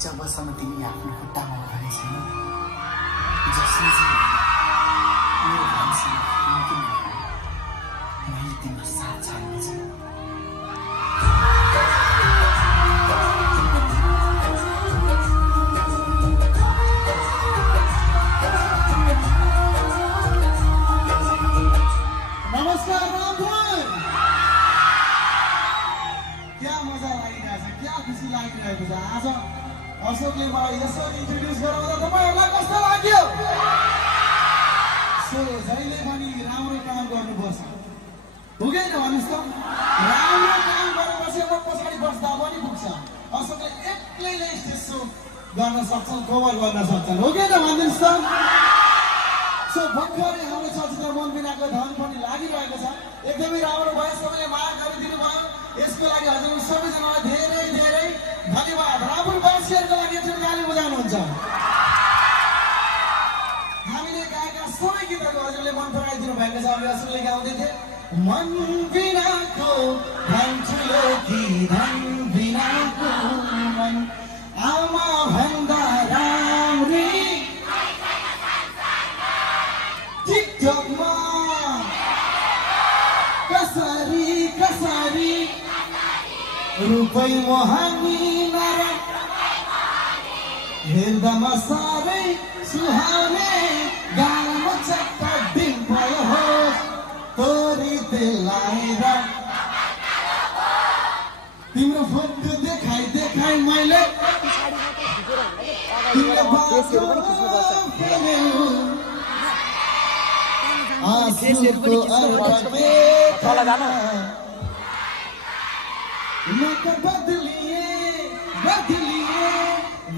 जबसम्म तिमी आफ्नो खुट्टामा उभिने छैन जसले चाहिँ मेरो भान्सँग मुमकिन मैले तिम्रो साथ छाड्नेछु। नमस्कार रामपुर, क्या मजा लागिरहेछ, क्या खुसी लागिरहेको छ। आज अशोकले मलाई यसरी इन्ट्रोड्युस गराउँदा तपाईँहरूलाई कस्तो लाग्यो? सो जहिले पनि राम्रो काम गर्नुपर्छ, पुगेन भन्नुहोस् त। राम्रो काम गरेपछि म पछाडि बस्दा पनि पुग्छ। अशोकले एक्लैले स्टेज सो गर्न सक्छन्, कभर गर्न सक्छन्, हो कि भन्नुहोस् त। सो भर्खरै हाम्रो चलचित्र मन बिनाको धन पनि लागिरहेको छ, एकदमै राम्रो भयो। सबैले माया गरिदिनु भयो, यसको लागि हजुर सबैजनालाई धेरै धेरै धन्यवाद। रामपुरवासीहरूको लागि एकचोटि ताली बजाउनुहुन्छ। हामीले गाएका सबै गीतहरू हजुरले मन पराइदिनु भएको छ। अघि असुरले गाउँदै थिए मन बिनाको धन ठुलो कि धन बिनाको मन, आमा भन्दा राम्री टिकटकमा कसरी कसरी रुपै मोहनी नर हेर्दामा साह्रै सुहाउने, गानामा चट्ट डिम्पल हो तोरी तेलाएर तिम्रो फोटो देखाइ देखाइ मैले आँसुको अर्थ बदलिए बदलिए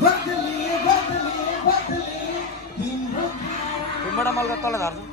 बदलिए बदलिए बदलिए तिम्रो मलका तल झार्छु।